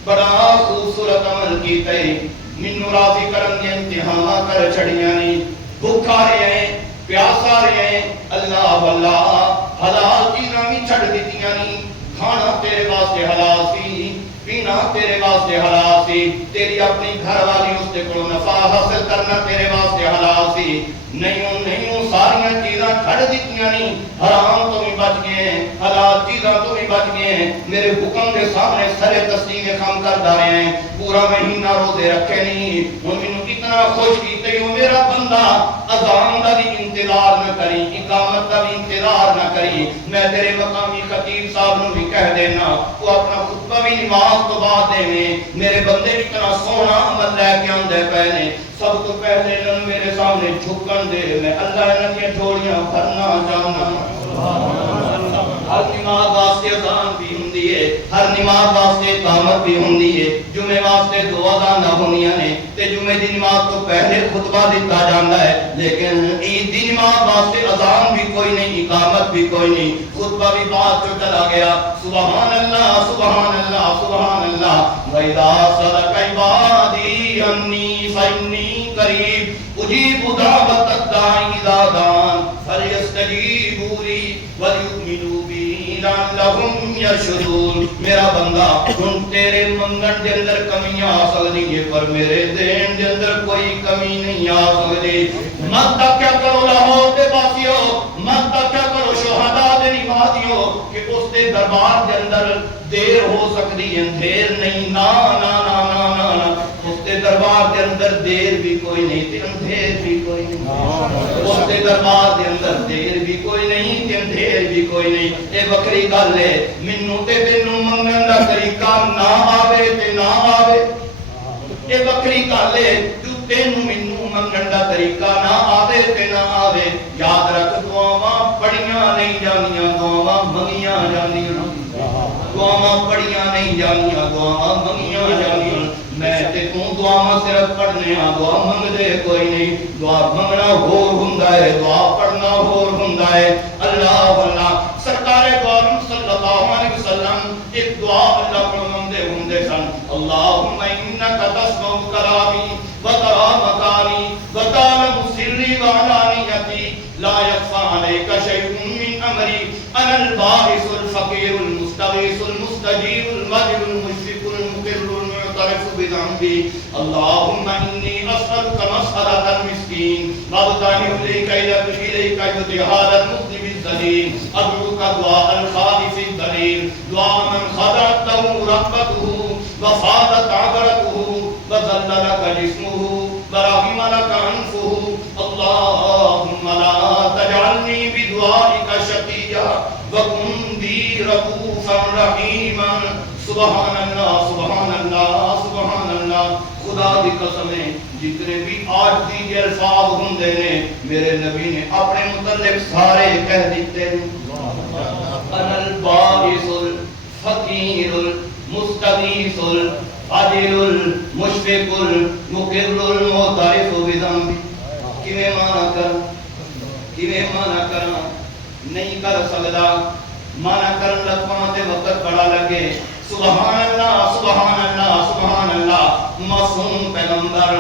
بڑا خوبصورت عمل کیتا ہے. مینوں راضی کرن دے امتحان کر چھڑیاں نہیں. بھوکا رہے ہیں، پیاسا رہے ہیں، اللہ واللہ حلال چیزاں بھی چھڑ دتیاں نہیں. کھانا تیرے واسطے حلال سی، پینا تیرے واسطے حلال سی، تیری اپنی گھر والی اس سے کو نفع حاصل کرنا تیرے واسطے حلال سی. نہیں ساریاں چیزاں چھڑ دتیاں نہیں. حرام تو بھی بچ گئے ہیں، حلال چیزاں تو بھی بچ گئے ہیں. میرے حکم کے سامنے سرے تسلیم خم کر دارے ہیں. پورا مہینہ روزے رکھے نہیں. ہن مینوں اتنا خوش کیتے ہو میرا بندہ اذان دا بھی انتظار نہ کری، اقامت دا بھی انتظار نہ کری. میں تیرے مقامی خطیب صاحب نوں بھی کہہ دینا وہ اپنا خطبہ بھی نماز تو بعد دے. میرے بندے اتنا سونا عمل لے کے آندے پے نے. سب تو پہلے نن میرے سامنے جھکن دے، میں اللہ انہاں دی جھوڑیاں بھرنا چاہنا. ہر نماز واسطے اذان بھی ہوندی ہے، ہر نماز واسطے اقامت بھی ہوندی ہے. جمعے واسطے دو اذاناں ہونیاں نے تے جمعے دی نماز تو پہلے خطبہ دتا جاندا ہے. لیکن عید دی نماز واسطے اذان بھی کوئی نہیں، اقامت بھی کوئی نہیں، خطبہ بھی بعد چ چلا گیا. سبحان اللہ، سبحان اللہ، سبحان اللہ. وَإِذَا سَأَلَكَ عِبَادِي عَنِّي فَإِنِّي قَرِيبٌ أُجِيبُ دَعْوَةَ الدَّاعِ إِذَا دَعَانِ فَلْيَسْتَجِيبُوا لِي وَلْيُؤْمِنُوا بِي لَعَلَّهُمْ يَرْشُدُونَ. میرا بندہ ہن تیرے منگن دے اندر کمیاں آ سکدی ہے پر میرے دین دے اندر کوئی کمی نہیں آ سکدی. مت کیا کرو لاہور دے واسیو، مت کیا کرو شہداء دے نمازیو کہ اس دے دربار دے اندر دیر ہو سکتی ہے، دیر نہیں. نا نا نا نا نا نا. اس دے دربار دے اندر دیر بھی کوئی نہیں تے اندھیر بھی کوئی نہیں. اس دے دربار دے اندر دیر بھی کوئی نہیں تے اندھیر بھی کوئی نہیں. اے وکری گل ہے. مینوں تے تینوں منگن دا طریقہ نہ آوے تے نہ آوے. اے وکری گل ہے. تینوں مینوں منگن دا طریقہ نہ آوے تے نہ آوے. یاد رکھ دعاواں پڑھیاں نہیں جاندیاں، دعاواں منگیاں جاندیاں. دعاواں پڑھیاں نہیں جاندیاں، دعاواں منگیاں جاندیاں. میں تے تو دعاواں صرف پڑھنے ہاں، دعا منگدے کوئی نہیں. دعا منگنا ہور ہوندا ہے، دعا پڑھنا ہور ہوندا ہے. اللہ اللہ سرکار دو عالم صلی اللہ علیہ وسلم ایک دعا اللہ کو مندے ہوندے سن اللہم انکا تسمع کلامی وترى مکانی وتعلم سری وعلانیتی لا یخفى علیک شیء من امری انا الباعث الفقیر المستغیث المستجیب المجید المشفق المقر المعترف بذنبی اللہم انی اسألک مسألة المسکین وابتانی الیک اجتہاد المذنب الذلیل ادعوک دعاء الخائف الدلیل دعاء من خضعته رغبته وفاضت عبرته وذل لك جسمه ورحم لك انفه اللهم لا تجعلني بدعائك شقيا وكن بي رؤوفا رحيما سبحان اللہ سبحان اللہ سبحان اللہ خدا دی قسم ہے جتنے بھی آج دی یہ الفاظ ہوندے نے میرے نبی نے اپنے متعلق سارے کہہ دیتے ہیں انا الباعث الفقیر المستغیث العادل المشفق المقر المعترف بذنبی کیویں مانا کرنا نہیں کر سکدا مانا کرن لگواں تے وقت بڑا لگے سبحان اللہ سبحان اللہ سبحان اللہ معصوم پیغمبر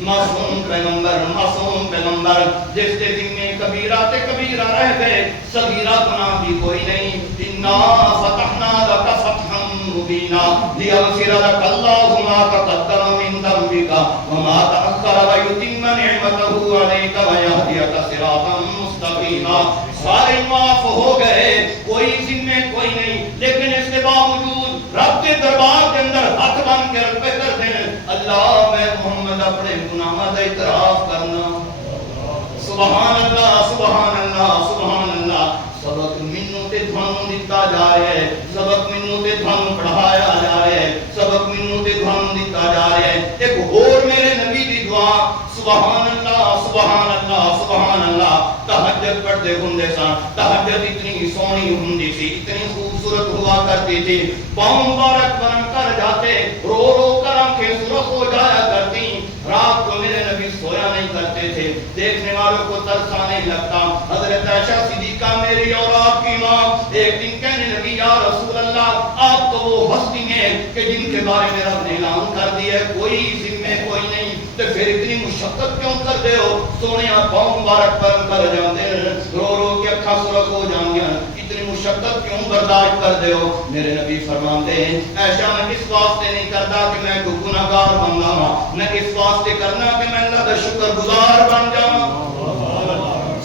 معصوم پیغمبر معصوم پیغمبر جس کے ذمہ کبیرہ تے کبیرہ رہ گئے صغیرہ گناہ بھی کوئی نہیں انا فتحنا لك فتحا مبینا لیغفر لك اللہ ما تقدم من ذنبك وما تأخر ويتم نعمته عليك ويهديك صراطا مستقیما سارے معاف ہو گئے کوئی ذمہ کوئی نہیں لیکن اس کے باوجود رب کے دربار کے اندر ہاتھ بن کے رکھے کرتے ہیں اللہ میں محمد اپنے گناہوں کا اعتراف کرنا سبحان اللہ سبحان اللہ سبحان اللہ سبق منوں تے تھانوں دتا جا رہا ہے سبق منوں تے تھانوں پڑھایا جا رہا ہے سبق منوں تے تھانوں دتا جا رہا ہے ایک اور میرے نبی دی دعا سبحان اللہ سبحان اللہ سبحان اللہ تہجد پڑھتے ہوندے سن تہجد اتنی سونی ہوندی سی اتنی خوبصورت ہوا کرتی تھی پاؤں مبارک بن کر جاتے رو رو کر آنکھیں سرخ ہو جایا کرتی رات کو میرے نبی سویا نہیں کرتے تھے دیکھنے والوں کو ترس آنے لگتا حضرت عائشہ صدیقہ میری اور آپ کی ماں ایک دن کہنے لگی یا رسول اللہ آپ تو وہ ہستی ہیں کہ جن کے بارے میں رب نے اعلان کر دیا ہے کوئی ذمہ کوئی نہیں تو پھر اتنی مشقت کیوں کر دے ہو سونے پاؤں مبارک پر کر جاندے رو رو کے اکھاں سرخ ہو جاندیاں اتنی مشقت کیوں برداشت کر دے ہو میرے نبی فرماتے ہیں ایسا میں اس واسطے نہیں کرتا کہ میں کوئی گناہگار بن جاواں میں اس واسطے کرنا کہ میں اللہ کا شکر گزار بن جاواں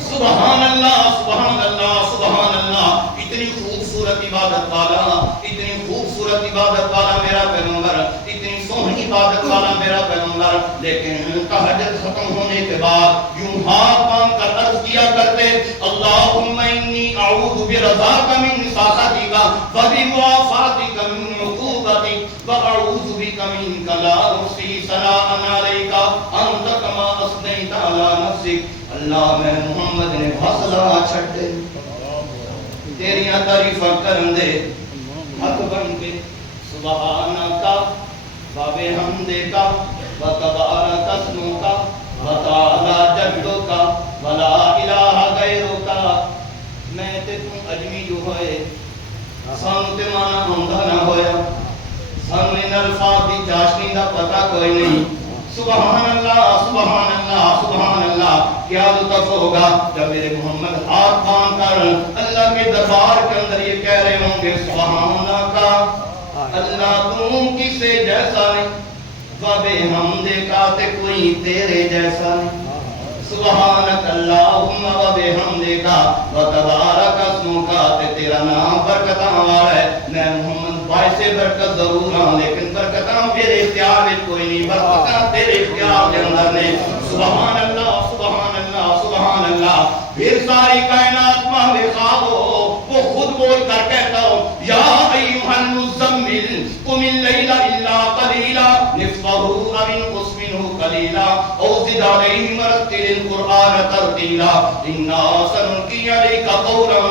سبحان اللہ سبحان اللہ سبحان اللہ اتنی خوبصورت عبادت والا اتنی خوبصورت عبادت والا میرا پیغمبر اتنی سونی عبادت والا میرا پیغمبر لیکن تہجد ختم ہونے کے بعد یوں ہاتھ باندھ کر عرض کیا کرتے اللہم انی اعوذ برضاک من سخطک وبمعافاتک من عقوبتک واعوذ بک منک لا احصی ثناء علیک انت کما اثنیت علی نفسک اللہ میں محمد نے حوصلہ چھڑے تیریاں تعریفاں کرن دے حق بن کے سبحانکا وبحمدکا وتبارک اسمکا وتعالی جدکا ولا الہ غیرکا میں تے تو اجمی جو ہوئے سانو تے مانا ہوندا نہ ہویا سانو ان الفاظ دی چاشنی دا پتہ کوئی نہیں سبحان اللہ سبحان اللہ سبحان اللہ کیا لطف ہوگا جب میرے محمد ہاتھ باندھ کر اللہ کے دربار کے اندر یہ کہہ رہے ہوں گے سبحان کا اللہ تم کسے جیسا نہیں وبے حمدے کا تے کوئی تیرے جیسا نہیں سبحانک اللہم وبے حمدے کا وتبارک اسمک تے تیرا نام برکتاں والا ہے میں محمد باعث برکت ضرور ہوں لیکن برکتاں میرے اختیار میں کوئی نہیں برکتاں تیرے اختیار کے اندر نے سبحان اللہ سبحان اللہ سبحان اللہ پھر ساری کائنات ماہر خواب ہو وہ خود بول کر کہتا ہوں یا ایوہ المزمل قم اللیل الا قلیلا نصفہ او انقص منہ قلیلا او زد علیہ مرتل القرآن ترتیلا انا سنلقی علیک قولا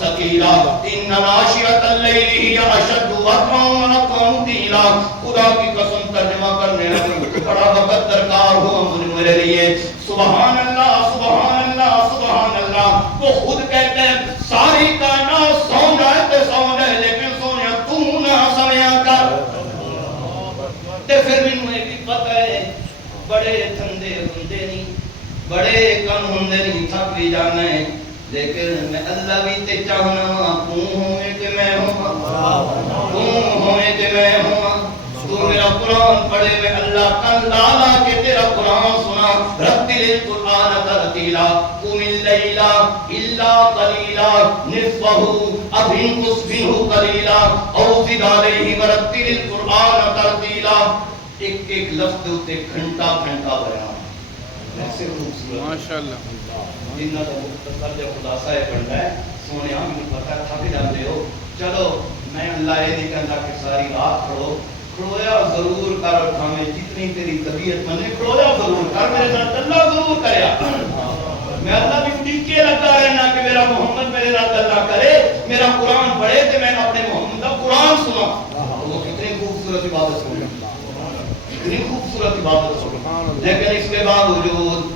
ثقیلا ان ناشئۃ اللیل ہی اشد وطئا واقوم قیلا خدا کی قسم ترجمہ کرنے لگے بڑا وقت درکار ہو میرے لیے سبحان اللہ سبحان اللہ سبحان اللہ وہ خود کہتے ہیں بندے نہیں تھک بھی جانا ہے لیکن میں اللہ بھی تے چاہنا وا تو ہوئے کہ میں ہوں تو ہوئے کہ میں ہوں تو میرا قرآن پڑھے میں اللہ کن لالا کہ تیرا قرآن سنا رتل القرآن ترتیلا قم اللیل الا قلیلا نصفہ او انقص منہ قلیلا او زد علیہ ورتل القرآن ترتیلا ایک ایک لفظ تے گھنٹہ گھنٹہ بیان ایسے خوبصورت ماشاءاللہ جنہ کا مختصر جو خلاصہ ہے بنتا ہے سونے ہم نے پتہ تھا بھی جانتے ہو چلو میں اللہ یہ نہیں کہتا کہ ساری رات پڑھو کھڑویا ضرور کر ہمیں جتنی تیری طبیعت منے کھڑویا ضرور کر میرے ساتھ اللہ ضرور کریا میں اللہ بھی ٹیکے لگا رہنا کہ میرا محمد میرے ساتھ اللہ کرے میرا قرآن پڑھے تو میں اپنے محمد کا قرآن سنا وہ کتنی خوبصورت عبادت سن اتنی خوبصورت عبادت سن لیکن اس کے باوجود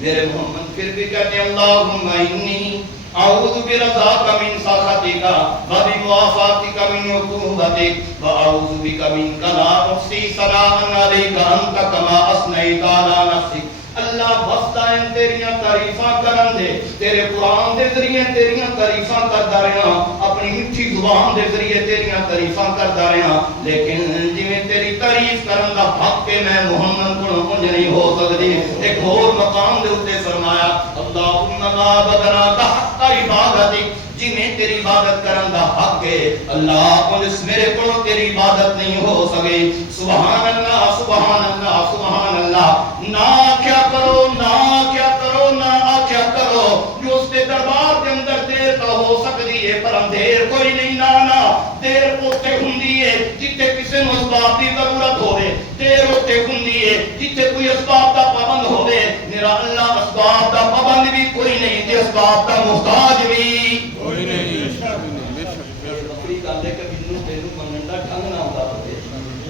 میرے محمد پھر بھی کہتے ہیں اللہم انی اعوذ برضاک من سخطک وبمعافاتک من عقوبتک واعوذ بک منک لا احصی ثناء علیک انت کما اثنیت علی نفسک اللہ بستا ہے تیریاں تعریفاں کرن دے تیرے قرآن دے ذریعے تیریاں تعریفاں کردا رہا اپنی میٹھی زبان دے ذریعے تیریاں تعریفاں کردا رہا لیکن جویں تیری تعریف کرن دا حق کہ میں محمد کو کچھ نہیں ہو سکدی ایک اور مقام دے اوتے فرمایا اللہم ما بدنا تحت عبادتک جنہیں تیری عبادت کرن دا حق ہے اللہ اس میرے کو تیری عبادت نہیں ہو سکے سبحان اللہ سبحان اللہ سبحان اللہ نہ کیا کرو نہ کیا کرو نہ کیا کرو جو اس کے دربار کے اندر دیر تو ہو سکتی ہے پر اندھیر کوئی نہیں نانا دیر ہوتے ہوندی ہے جتے کسی نو اسباب کی ضرورت ہوئے دیر ہوتے ہوندی ہے جتے کوئی اسباب کا پابند ہوئے میرا اللہ اسباب کا پابند بھی کوئی نہیں تے اسباب کا محتاج بھی کوئی نہیں اپنی گل ہے کہ بنو تینو منن دا ڈھنگ نہ ہوندا ہوے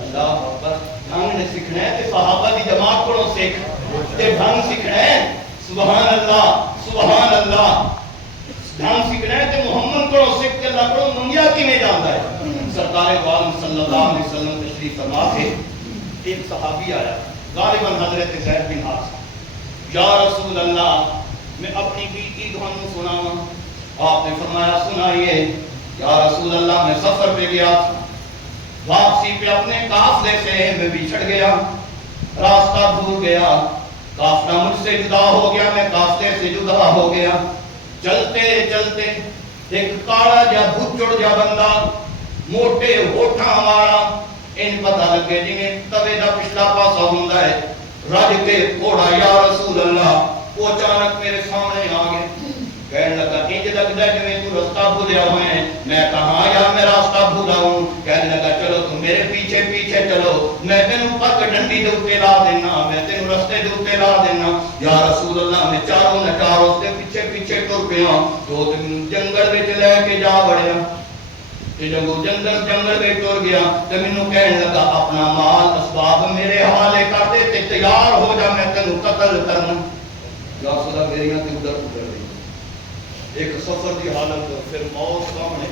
اللہ اکبر ڈھنگ نے سیکھنا ہے تے صحابہ دی جماعت کولوں سیکھ تے ڈھنگ سیکھنا ہے سبحان اللہ ڈھنگ سیکھنا ہے تے محمد کولوں سیکھ کے اللہ کولوں منگیا کیویں جاندا ہے سرکار دو عالم صلی اللہ علیہ وسلم تشریف فرما تھے ایک صحابی آیا غالباً حضرت زید بن حارثہ یا رسول اللہ میں اپنی بیٹی تھانوں سناواں آپ نے فرمایا سنائیے یا رسول اللہ میں سفر پہ گیا تھا واپسی پہ اپنے قافلے سے میں بچھڑ گیا راستہ بھول گیا قافلہ مجھ سے جدا ہو گیا میں قافلے سے جدا ہو گیا چلتے چلتے ایک کالا جا بھچڑ جا بندہ موٹے ہوٹھاں والا ان پتہ لگے جنہیں توے دا پچھلا پاسا ہوندا ہے رج کے گھوڑا یا رسول اللہ وہ اچانک میرے سامنے آ گئے کہنے لگا انج لگتا ہے کہ تو راستہ بھولیا ہوا ہے میں کہا یا میں راستہ بھولا ہوں کہنے لگا چلو تم میرے پیچھے پیچھے چلو میں تینوں پک ڈنڈی دے اوپر لا دینا میں تینوں رستے دے اوپر لا دینا یا رسول اللہ میں چاروں نچاروں سے پیچھے پیچھے ٹر پیا تو جنگل وچ لے کے جا بڑیا تے جب جنگل میں ٹر گیا تے مینوں کہنے لگا اپنا مال اسباب میرے حوالے کر دے تے تیار ہو جا میں تینوں قتل کرنا یا رسول اللہ میری آنکھیں ادھر ادھر گئی ایک سفر کی حالت پھر موت سامنے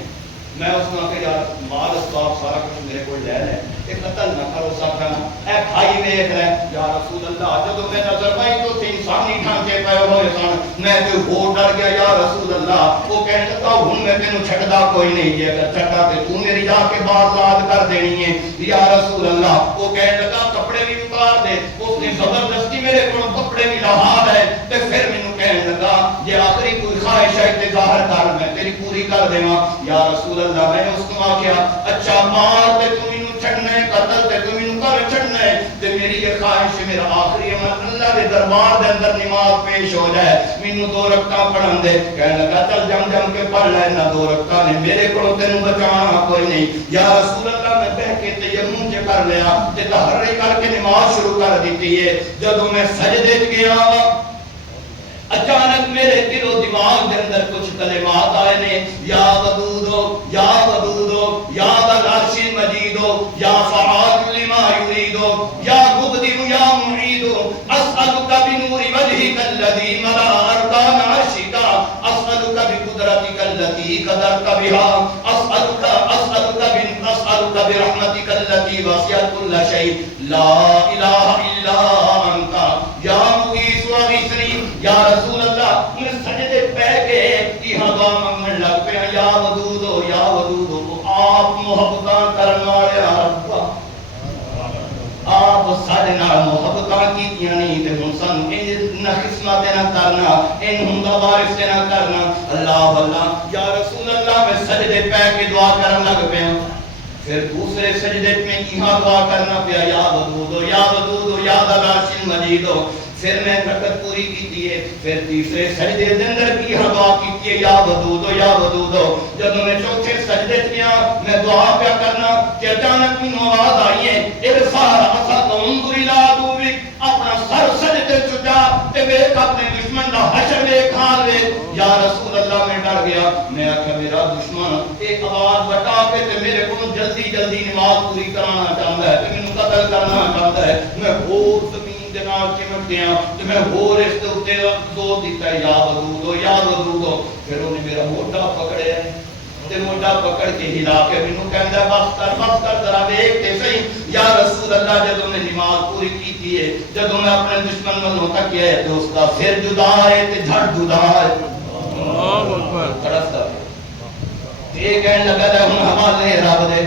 میں اس نے کہا یار مال اسباب سارا کچھ میرے کو لے لے ایک قتل نہ کرو سکھنا اے بھائی دیکھ لے یا رسول اللہ جب میں نظر پائی تو تین انسانی ڈھانچے پے ہوئے سن میں تو ہو ڈر گیا یا رسول اللہ وہ کہنے لگا ہوں میں تینوں چھڑدا کوئی نہیں جے اگر چھڑا تے تو میری جا کے بات لاد کر دینی ہے یا رسول اللہ وہ کہنے لگا کپڑے بھی اتار دے اس نے زبردستی میرے کو کپڑے بھی لہا دے تے پھر مینوں کہنے لگا یہ آخری کوئی خواہش ہے تے ظاہر کر میں تیری پوری کر دیواں یا رسول اللہ میں نے اس کو آکھیا اچھا مار تے تو مینوں چھڑنا ہے قتل تے تو مینوں کر چھڑنا ہے تے میری یہ خواہش ہے میرا آخری عمل اللہ دے دربار دے اندر نماز پیش ہو جائے مینوں 2 رکعتاں پڑھن دے کہنے لگا چل جم کے پڑھ لے نہ 2 رکعتاں نے میرے کو تینوں بچانا کوئی نہیں یا رسول اللہ میں بہ کے تیمم جے کر لیا تے تحری کر کے نماز شروع کر دیتی ہے جب میں سجدے وچ گیا اچانک میرے دل و دماغ کے اندر کچھ کلمات آئے نے یا ودودو یا ودودو یا ذل مجیدو یا فعال لما یریدو یا مبدر یا معیدو اسألک بنور وجهک الذی ملا ارکان عرشک اسألک بقدرتک التي قدرت بها اسألک برحمتک التي وسعت كل شيء لا الہ الا انت یا مغیث واغثنی یا رسول اللہ ان دا وارث نہ کرنا. اللہ اللہ یا رسول اللہ میں سجدے پہ کے دعا کرن لگ پیا. پھر دوسرے سجدے میں یہاں دعا کرنا پیا یا ودود یا ودود یا العرش المجید. پھر میں رکعت پوری کی ہے. پھر تیسرے سجدے دے اندر بھی دعا کی ہے یا ودود یا ودود. جب میں چوتھے سجدے کیا میں دعا پیا کرنا کہ اچانک میں آواز آئی ہے ارفع رأسک وانظر الی عدوک. اپنا سر سجدے چکا تے دیکھ اپنے دشمن دا حشر دیکھ حال دیکھ. یا رسول اللہ میں ڈر گیا. میں آخیا میرا دشمن ایک آواز بٹا کے تے میرے کو جلدی جلدی نماز پوری کرانا چاہتا ہے تے مینوں قتل کرنا چاہتا ہے. میں اور زمین دے نال چمٹ گیا تے میں اور اس تے اوتے زور دیتا یا ودود یا ودود. پھر انہیں میرا موٹا پکڑیا تے موٹا پکڑ کے ہلا کے مینوں کہندا بس کر ذرا دیکھ تے صحیح. یا رسول اللہ جدوں میں نماز پوری کیتی ہے جدوں میں اپنے دشمن والوں تکیا ہے تے اس دا سر جدا ہے تے جھڑ جدا ہے. اللہ اکبر. تڑستا تے کہن لگا تے ہن حوالے رب دے.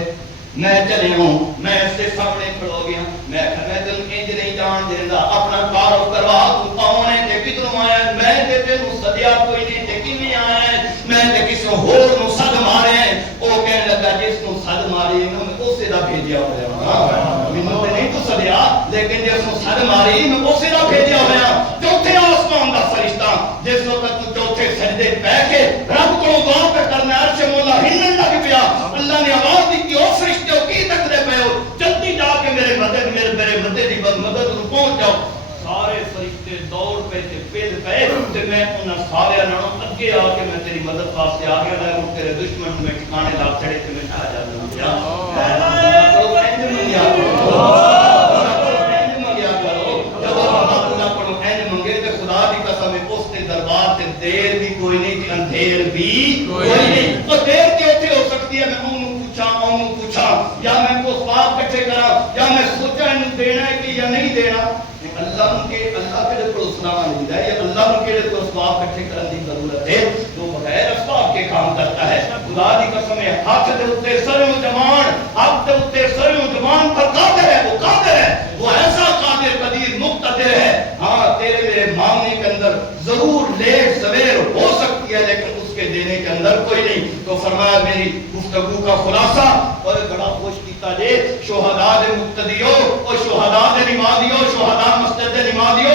میں چلے ہوں میں اس کے سامنے کھڑو گیا. میں تن انج نہیں جان دیندا اپنا کارو کروا تو کون ہے تے کدھروں آیا ہے. میں تے تینوں سدیا کوئی نہیں تے کیویں آیا ہے. میں تے کسے ہور نو سد مارے. او کہن لگا جس نو سد ماری نو میں اسے دا بھیجیا ہویا. مینوں تے نہیں تو سدیا لیکن جس نو سد ماری میں اسے دا بھیجیا ہویا. چوتھے آسمان دا فرشتہ جس وقت تو چوتھے سجدے پہ کے رب کو دعا پہ کرنا عرش مولا ہلن لگ پیا. اللہ نے آواز دی کہ او فرشتے کی تکدے پے ہو جلدی جا کے میرے مدد دی مدد نو پہنچ جاؤ. سارے فرشتے دوڑ پے تے پھیل پے تے میں انہاں سارے نالوں اگے آ کے میں تیری مدد واسطے آ گیا. میں تیرے دشمن میں ٹھکانے لا چھڑے تے میں آ جانا. دربار تے دیر بھی کوئی نہیں تے اندھیر بھی کوئی نہیں. تو دیر کیوں ہو سکتی ہے؟ میں انہوں پوچھا یا میں کو اسباب کٹھے کرا یا میں سوچا انہوں دینا ہے کہ یا نہیں دینا. اللہ کے کو سنانا نہیں ہے. اللہ کے کو اسباب کٹھے کرنے کی ضرورت ہے. جو بغیر اسباب کے کام کرتا ہے خدا دی قسم ہے ہاتھ دے اوتے سروں جمان ہاتھ دے اوتے سروں جمان پر قادر ہے. وہ قادر ہے. وہ ایسا قادر قدیر مقتدر ہے. ہاں تیرے میرے مانگنے کے اندر ضرور لیٹ سویر ہو سکتی ہے لیکن اس کے دینے کے اندر کوئی نہیں. تو فرمایا میری گفتگو کا خلاصہ اور بڑا خوش کیتا جے شہداء دے مقتدیو اور شہداء دے نمازیو شہداء مسجد دے نمازیو